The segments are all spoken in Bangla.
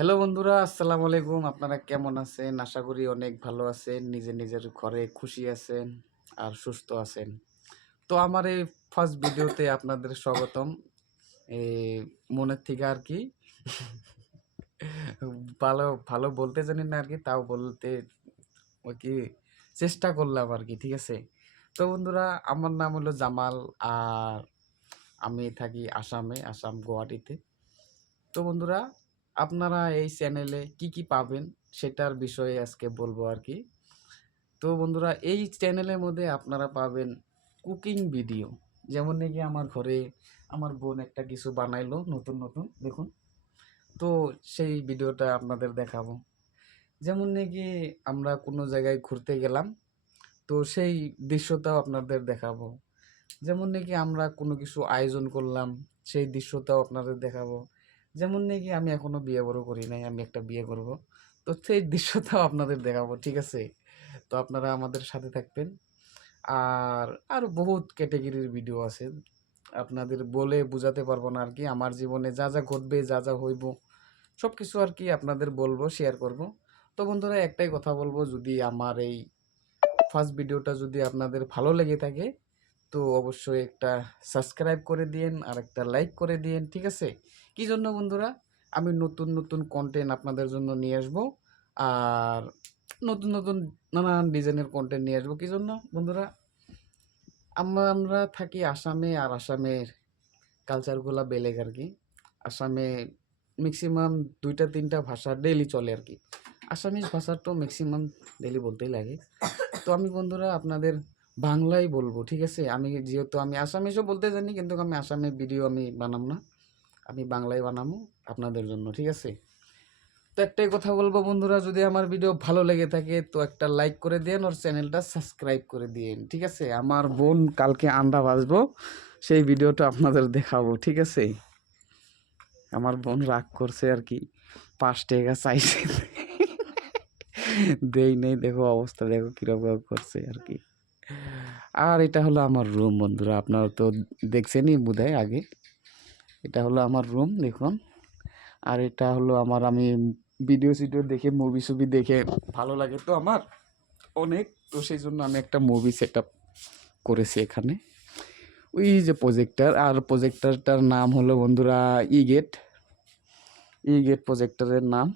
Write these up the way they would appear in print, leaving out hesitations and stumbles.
হ্যালো বন্ধুরা, আসসালামু আলাইকুম। আপনারা কেমন আছেন? আশা করি অনেক ভালো আছেন, নিজের ঘরে খুশি আছেন আর সুস্থ আছেন। তো আমার এই ফার্স্ট ভিডিওতে আপনাদের স্বাগতম। এ মনের থেকে আরকি ভালো ভালো বলতে জানি না আরকি, তাও বলতে ওই কি চেষ্টা করলাম আরকি, ঠিক আছে? তো বন্ধুরা, আমার নাম হলো জামাল আর আমি থাকি আসামে, আসাম গুয়াহাটিতে। তো বন্ধুরা, আপনারা এই চ্যানেলে কি পাবেন সেটার বিষয়ে আজকে বলবো আর কি। তো বন্ধুরা, এই চ্যানেলের মধ্যে আপনারা পাবেন কুকিং ভিডিও। যেমন নাকি আমার ঘরে আমার বোন একটা কিছু বানাইলো নতুন দেখুন। তো সেই ভিডিওটা আপনাদের দেখাবো। যেমন নাকি আমরা কোনো জায়গায় ঘুরতে গেলাম, তো সেই দৃশ্যটাও আপনাদের দেখাবো। যেমন নাকি আমরা কোনো কিছু আয়োজন করলাম, সেই দৃশ্যটাও আপনাদের দেখাবো। যেমন নাকি আমি এখনো বিয়ে বড় করি নাই, আমি একটা বিয়ে করব। তো সেই দৃশ্যটাও আপনাদের দেখাবো, ঠিক আছে? তো আপনারা আমাদের সাথে থাকবেন। আর আরও বহুত ক্যাটেগরির ভিডিও আছে, আপনাদের বলে বোঝাতে পারবো না আর কি। আমার জীবনে যা ঘটবে, যা হইব, সব কিছু আর কি আপনাদের বলবো, শেয়ার করব। তো বন্ধুরা, একটাই কথা বলবো, যদি আমার এই ফার্স্ট ভিডিওটা যদি আপনাদের ভালো লেগে থাকে, তো অবশ্যই একটা সাবস্ক্রাইব করে দিয়েন আর একটা লাইক করে দিয়েন, ঠিক আছে? কি জন্য বন্ধুরা? আমি নতুন কন্টেন্ট আপনাদের জন্য নিয়ে আসবো। আর নতুন নানান ডিজাইনের কন্টেন্ট নিয়ে আসবো। কি জন্য বন্ধুরা? আমরা থাকি আসামে, আর আসামের কালচারগুলা বেলেগ আর কি। আসামে ম্যাক্সিমাম ২টা ৩টা ভাষা ডেইলি চলে আর কি। আসামিজ ভাষা তো ম্যাক্সিমাম ডেইলি বলতেই লাগে। তো আমি বন্ধুরা আপনাদের বাংলাই বলবো, ঠিক আছে? আমি যেহেতু আমি আসামিজও বলতে জানি, কিন্তু আমি আসামের ভিডিও আমি বানাবো না। আমি বাংলায় বানাবো আপনাদের জন্য, ঠিক আছে? তো একটাই কথা বলবো বন্ধুরা, যদি আমার ভিডিও ভালো লেগে থাকে তো একটা লাইক করে দিয়েন, আর চ্যানেলটা সাবস্ক্রাইব করে দিয়েন, ঠিক আছে? আমার বোন কালকে আন্ডা ভাজবো, সেই ভিডিওটা আপনাদের দেখাবো, ঠিক আছে? আমার বোন রাগ করছে আর কি, ৫ টাকা চাইছে, দেই নেই। দেখো অবস্থা, দেখো কিরকম করছে আর কি। আর এটা হলো আমার রুম বন্ধুরা, আপনারা তো দেখছেনই বোধহয় আগে। এটা হলো আমার রুম, দেখুন। আর এটা হলো আমার, আমি ভিডিও সিডিও দেখে, মুভি সুভি দেখে ভালো লাগে তো আমার অনেক। তো সেই জন্য আমি একটা মুভি সেট আপ করেছি এখানে। ওই যে প্রজেক্টার, আর প্রজেক্টারটার নাম হলো বন্ধুরা ই গেট প্রজেক্টরের নাম।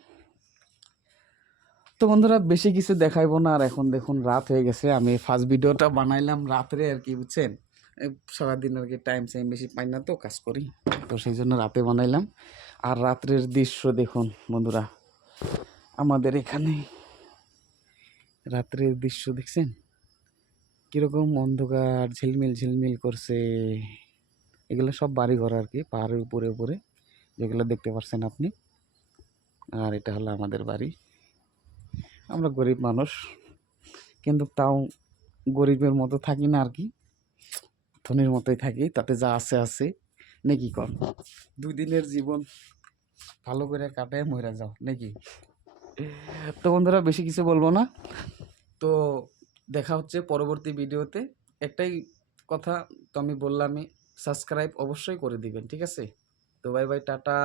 তো বন্ধুরা, বেশি কিছু দেখাইবো না। আর এখন দেখুন রাত হয়ে গেছে, আমি ফার্স্ট ভিডিওটা বানাইলাম রাত্রে আর কি, বুঝছেন? সারাদিন আর কি টাইম সাইম বেশি পাই না, তো কাজ করি, তো সেই জন্য রাতে বানাইলাম। আর রাত্রের দৃশ্য দেখুন বন্ধুরা, আমাদের এখানে রাত্রের দৃশ্য দেখছেন কীরকম অন্ধকার ঝিলমিল করছে। এগুলো সব বাড়ি ঘর আর কি, পাহাড়ের উপরে যেগুলো দেখতে পাচ্ছেন আপনি। আর এটা হলো আমাদের বাড়ি। আমরা গরিব মানুষ, কিন্তু তাও গরিবের মতো থাকি না আর কি, ধনীর মতোই থাকি। তাতে যা আছে নাকি কর, 2 দিনের জীবন ভালো করে কাটায় মরে যাও নাকি। তো বন্ধুরা, বেশি কিছু বলবো না। তো দেখা হচ্ছে পরবর্তী ভিডিওতে। একটাই কথা তো আমি বললামই, সাবস্ক্রাইব অবশ্যই করে দিবেন, ঠিক আছে? তো বাই বাই, টাটা।